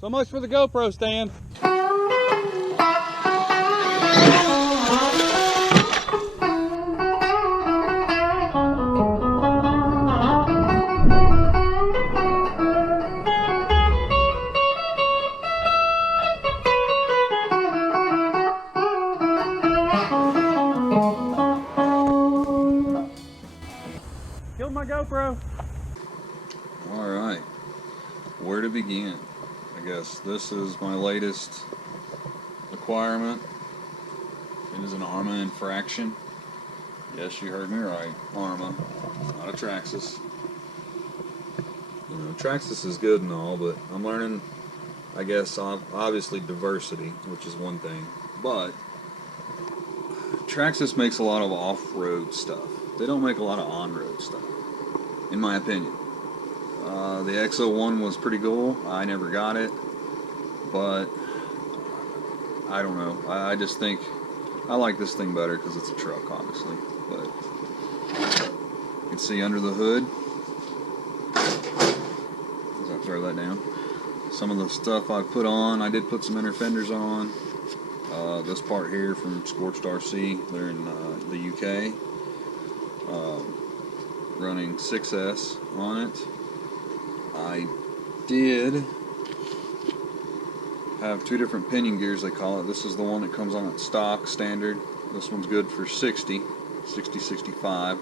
So much for the GoPro stand. Killed my GoPro. All right, where to begin? I guess this is my latest acquirement. It is an Arrma Infraction. Yes, you heard me right. Arrma, not a Traxxas. You know, Traxxas is good and all, but I'm learning, I guess, obviously diversity, which is one thing. But Traxxas makes a lot of off-road stuff. They don't make a lot of on-road stuff, in my opinion. The XO1 was pretty cool. I never got it, but I don't know. I just think I like this thing better because it's a truck, obviously. But you can see under the hood. As I throw that down, some of the stuff I put on. I did put some inner fenders on. This part here from Scorched RC. They're in the UK. Running 6S on it. I did have two different pinion gears, they call it. This is the one that comes on at stock standard. This one's good for 60, 65.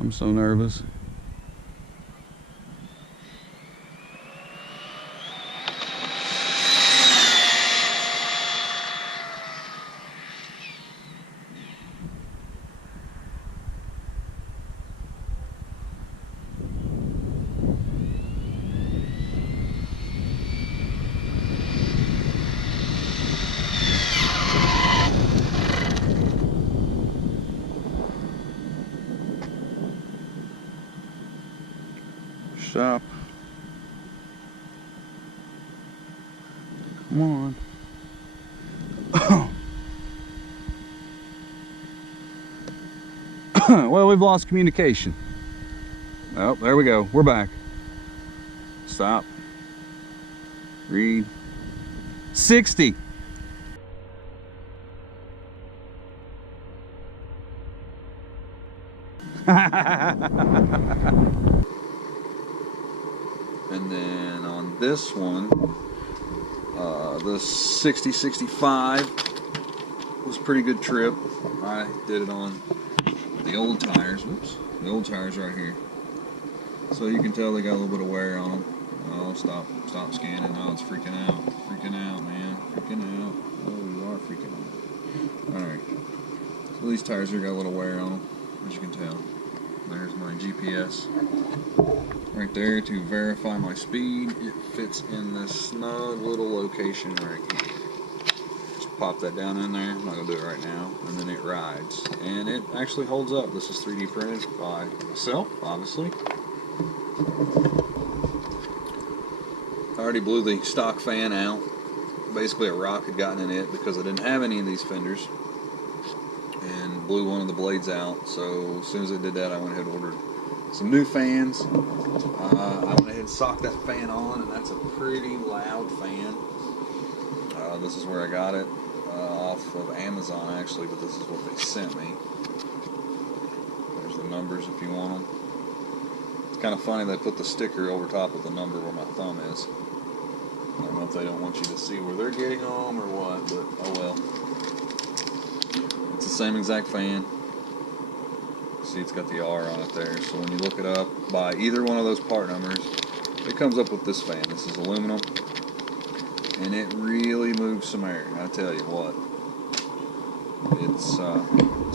I'm so nervous. Stop. Come on. Well, we've lost communication. Oh, there we go. We're back. Stop. Read. 60. And then on this one, the 60-65 was a pretty good trip. I did it on the old tires. Oops, the old tires right here. So you can tell they got a little bit of wear on them. Oh, stop scanning. Oh, it's freaking out. Freaking out, man. Freaking out. Oh, you are freaking out. Alright. So these tires here got a little wear on them, as you can tell. There's my GPS right there to verify my speed. It fits in this snug little location where I can just pop that down in there. I'm not going to do it right now. And then it rides. And it actually holds up. This is 3D printed by myself, obviously. I already blew the stock fan out. Basically a rock had gotten in it because I didn't have any of these fenders. And blew one of the blades out. So as soon as I did that, I went ahead and ordered some new fans. I went ahead and socked that fan on, and that's a pretty loud fan. This is where I got it, off of Amazon actually, but this is what they sent me. There's the numbers if you want them. It's kind of funny they put the sticker over top of the number where my thumb is. I don't know if they don't want you to see where they're getting them or what, but oh well. It's the same exact fan. See, it's got the R on it there. So when you look it up by either one of those part numbers, it comes up with this fan. This is aluminum, and it really moves some air. I tell you what, it's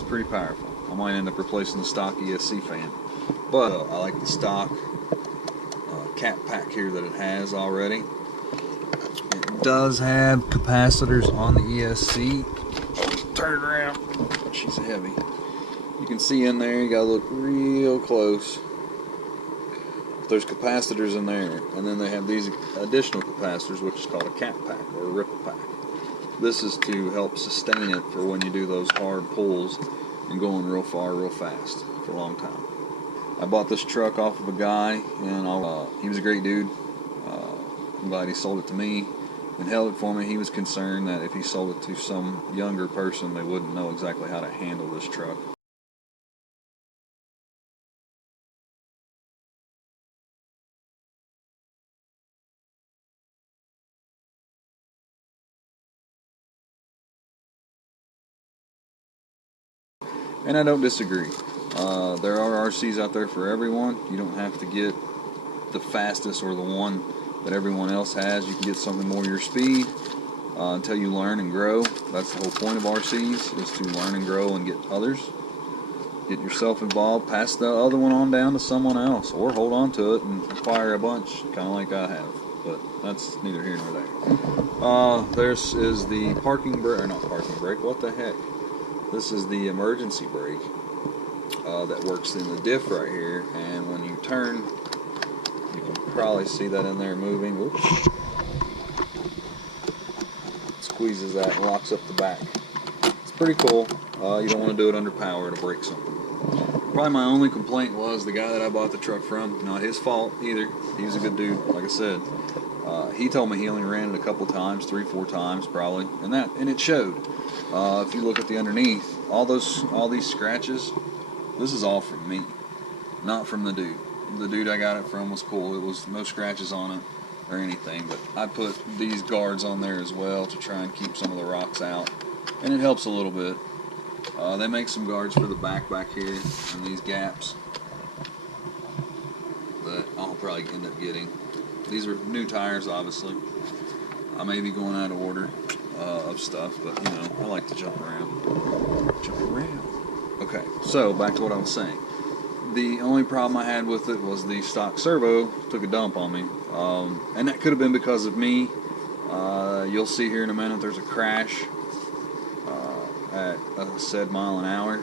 pretty powerful. I might end up replacing the stock ESC fan, but I like the stock cap pack here that it has already. It does have capacitors on the ESC. Turn it around. She's heavy. You can see in there, you gotta look real close. There's capacitors in there, and then they have these additional capacitors, which is called a cap pack or a ripple pack. This is to help sustain it for when you do those hard pulls and going real far, real fast for a long time. I bought this truck off of a guy, and he was a great dude. I'm glad he sold it to me and held it for me. He was concerned that if he sold it to some younger person, they wouldn't know exactly how to handle this truck. And I don't disagree. There are RCs out there for everyone. You don't have to get the fastest or the one that everyone else has. You can get something more your speed until you learn and grow. That's the whole point of RCs, is to learn and grow and get others. Get yourself involved, pass the other one on down to someone else, or hold on to it and acquire a bunch, kind of like I have. But that's neither here nor there. There's is the parking brake, or not parking brake, what the heck? This is the emergency brake that works in the diff right here, and when you turn, you can probably see that in there moving. Oops. Squeezes that and locks up the back. It's pretty cool. You don't want to do it under power to break something. Probably my only complaint was the guy that I bought the truck from. Not his fault either. He was a good dude, like I said. He told me he only ran it a couple times, 3-4 times probably, and it showed. If you look at the underneath, all these scratches, this is all from me, not from the dude. The dude I got it from was cool. It was no scratches on it or anything, but I put these guards on there as well to try and keep some of the rocks out, and it helps a little bit. They make some guards for the back here and these gaps that I'll probably end up getting. These are new tires, obviously. I may be going out of order of stuff, but you know, I like to jump around. Okay, so back to what I was saying. The only problem I had with it was the stock servo took a dump on me, and that could have been because of me. You'll see here in a minute there's a crash at a said mile an hour.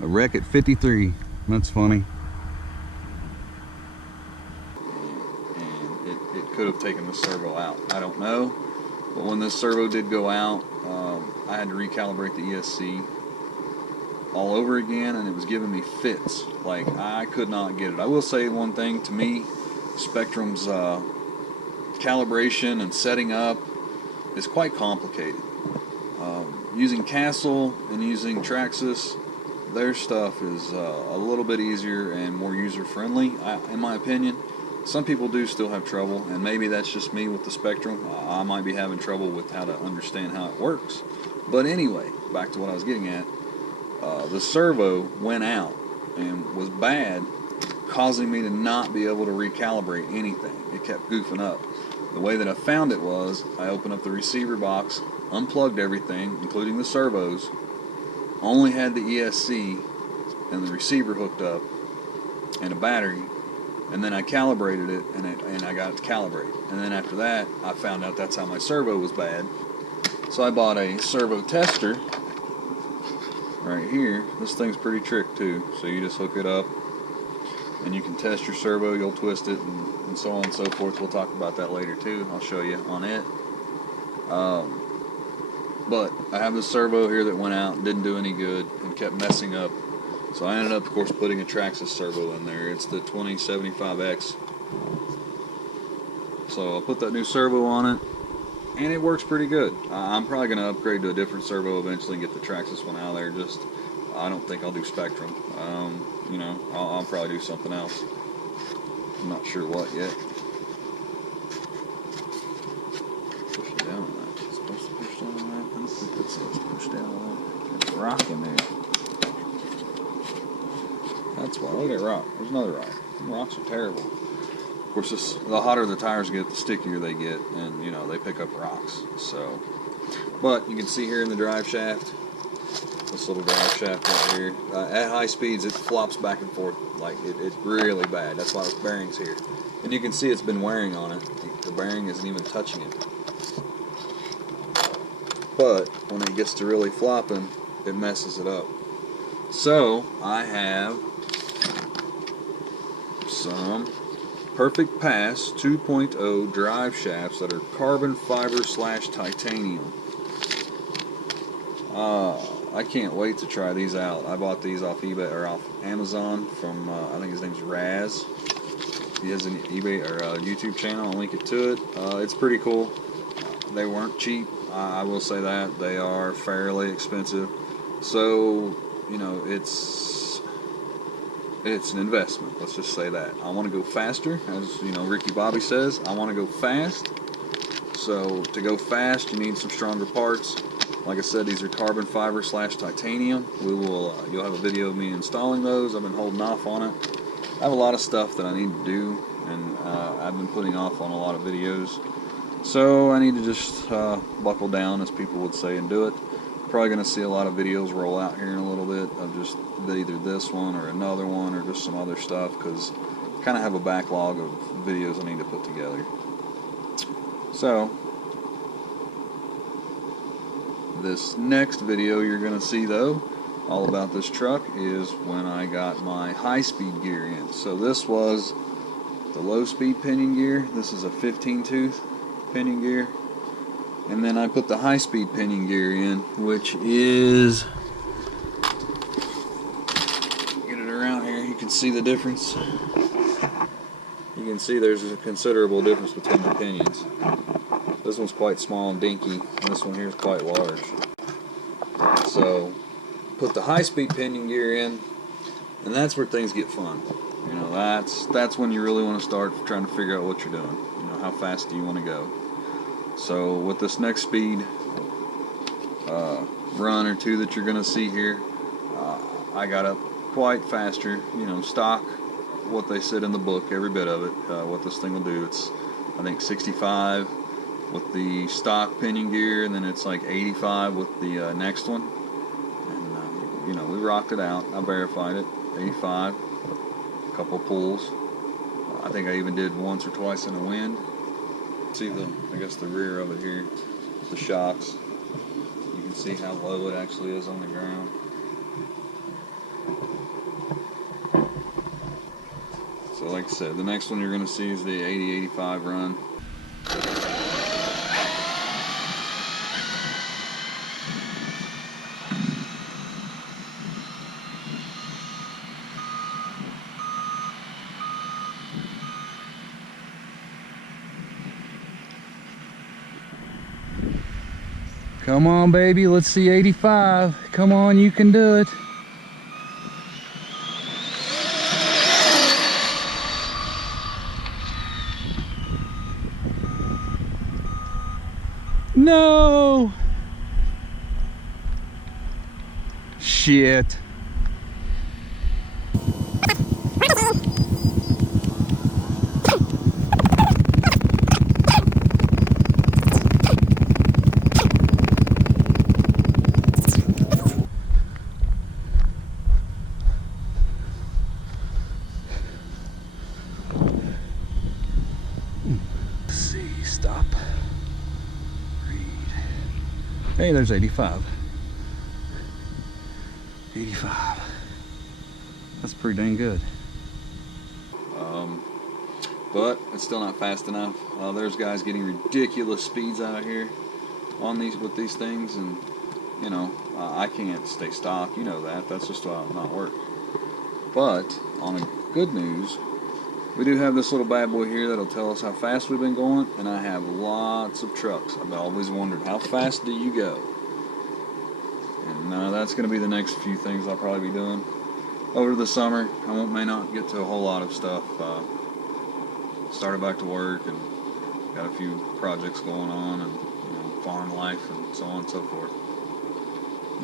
A wreck at 53. That's funny. And it could have taken the servo out. I don't know. But when this servo did go out, I had to recalibrate the ESC all over again, and it was giving me fits. Like, I could not get it. I will say one thing, to me, Spectrum's calibration and setting up is quite complicated. Using Castle and using Traxxas, their stuff is a little bit easier and more user-friendly, in my opinion. Some people do still have trouble, and maybe that's just me with the Spectrum. I might be having trouble with how to understand how it works. But anyway, back to what I was getting at. The servo went out and was bad, causing me to not be able to recalibrate anything. It kept goofing up. The way that I found it was, I opened up the receiver box, unplugged everything, including the servos, only had the ESC and the receiver hooked up, and a battery, and then I calibrated it, and I got it to calibrate. And then after that, I found out that's how my servo was bad. So I bought a servo tester right here. This thing's pretty trick too. So you just hook it up, and you can test your servo. You'll twist it, and so on and so forth. We'll talk about that later too. I'll show you on it. But I have this servo here that went out and didn't do any good and kept messing up. So I ended up, of course, putting a Traxxas servo in there. It's the 2075X. So I put that new servo on it, and it works pretty good. I'm probably going to upgrade to a different servo eventually and get the Traxxas one out of there. I don't think I'll do Spectrum. You know, I'll probably do something else. I'm not sure what yet. Push it down on that. It's supposed to push down on that. I don't think that says push down on that. There's a rock in there. That's why. Look at that rock. There's another rock. Them rocks are terrible. Of course, the hotter the tires get, the stickier they get, and you know, they pick up rocks. So, but you can see here in the drive shaft, this little drive shaft right here, at high speeds it flops back and forth like it's really bad. That's why the bearing's here, and you can see it's been wearing on it. The bearing isn't even touching it. But when it gets to really flopping, it messes it up. So I have some Perfect Pass 2.0 drive shafts that are carbon fiber / titanium. I can't wait to try these out. I bought these off eBay or off Amazon from I think his name's Raz. He has an eBay or YouTube channel. I'll link it to it. It's pretty cool. They weren't cheap. I will say that. They are fairly expensive. So, you know, it's an investment. Let's just say that. I want to go faster, as you know, Ricky Bobby says. I want to go fast. So to go fast, you need some stronger parts. Like I said, these are carbon fiber / titanium. You'll have a video of me installing those. I've been holding off on it. I have a lot of stuff that I need to do, and I've been putting off on a lot of videos. So I need to just buckle down, as people would say, and do it. Probably going to see a lot of videos roll out here in a little bit of just either this one or another one or just some other stuff, because I kind of have a backlog of videos I need to put together. So this next video you're going to see, though, all about this truck, is when I got my high-speed gear in. So this was the low-speed pinion gear. This is a 15-tooth pinion gear. And then I put the high-speed pinion gear in, which is, get it around here, you can see the difference. You can see there's a considerable difference between the pinions. This one's quite small and dinky, and this one here is quite large. So, put the high-speed pinion gear in, and that's where things get fun. You know, that's when you really want to start trying to figure out what you're doing. You know, how fast do you want to go? So, with this next speed run or two that you're going to see here, I got up quite faster. You know, stock, what they said in the book, every bit of it, what this thing will do. It's, I think, 65 with the stock pinion gear, and then it's like 85 with the next one. And you know, we rocked it out. I verified it. 85, a couple of pulls. I think I even did once or twice in the wind. See I guess the rear of it here, the shocks. You can see how low it actually is on the ground. So like I said, the next one you're going to see is the 80-85 run. Come on, baby, let's see 85. Come on, you can do it. No! Shit. Stop. Read. Hey, there's 85. 85. That's pretty dang good. But it's still not fast enough. There's guys getting ridiculous speeds out here on with these things, and you know, I can't stay stock. You know that. That's just not work. But on a good news, we do have this little bad boy here that'll tell us how fast we've been going, and I have lots of trucks. I've always wondered, how fast do you go? And that's going to be the next few things I'll probably be doing over the summer. I may not get to a whole lot of stuff. Started back to work and got a few projects going on, and you know, farm life and so on and so forth.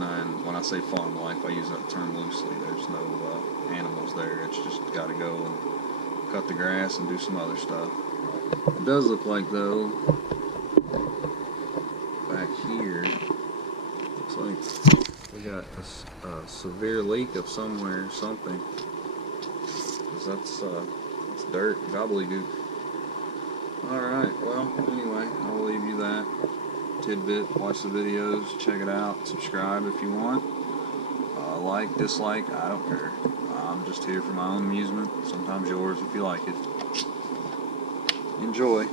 And when I say farm life, I use that term loosely. There's no animals there. It's just got to go and cut the grass and do some other stuff. It does look like, though, back here, looks like we got a severe leak of somewhere, something. 'Cause that's dirt, gobbledygook. Alright, well, anyway, I'll leave you that tidbit. Watch the videos, check it out, subscribe if you want. Like, dislike, I don't care. I'm just here for my own amusement, sometimes yours if you like it. Enjoy.